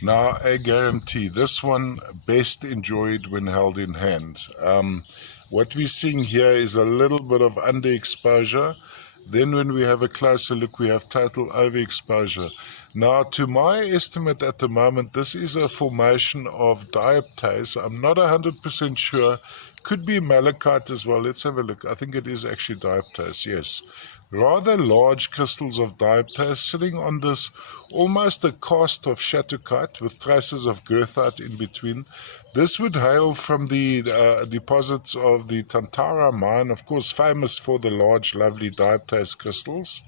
Now, I guarantee this one best enjoyed when held in hand. What we're seeing here is a little bit of underexposure. Then when we have a closer look, we have total overexposure. Now, to my estimate at the moment, this is a formation of diaptase. I'm not 100% sure. Could be malachite as well. Let's have a look. I think it is actually diaptase, yes. Rather large crystals of diaptase sitting on this almost a cast of shattuckite with traces of goethite in between. This would hail from the deposits of the Tantara mine, of course famous for the large lovely diaptase crystals.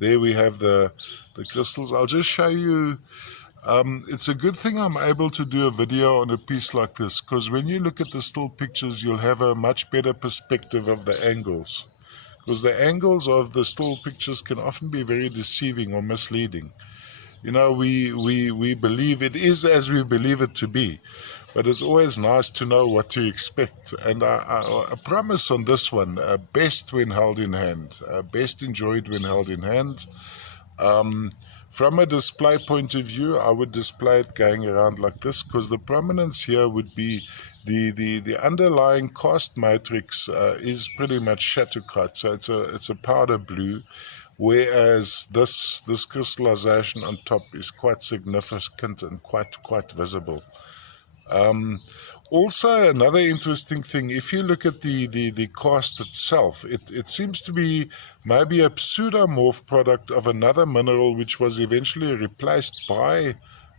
There we have the crystals. I'll just show you. It's a good thing I'm able to do a video on a piece like this, because when you look at the still pictures, you'll have a much better perspective of the angles. Because the angles of the still pictures can often be very deceiving or misleading. You know, we believe it is as we believe it to be, but it's always nice to know what to expect. And I promise on this one, best when held in hand, best enjoyed when held in hand. From a display point of view, I would display it going around like this, because the prominence here would be the underlying cast matrix is pretty much shattuckite, so it's a powder blue, whereas this crystallization on top is quite significant and quite visible. Also, another interesting thing, if you look at the cast itself, it seems to be maybe a pseudomorph product of another mineral which was eventually replaced by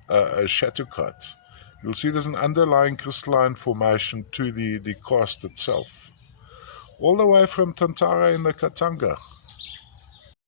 a shattuckite. You'll see there's an underlying crystalline formation to the cast itself. All the way from Tantara in the Katanga.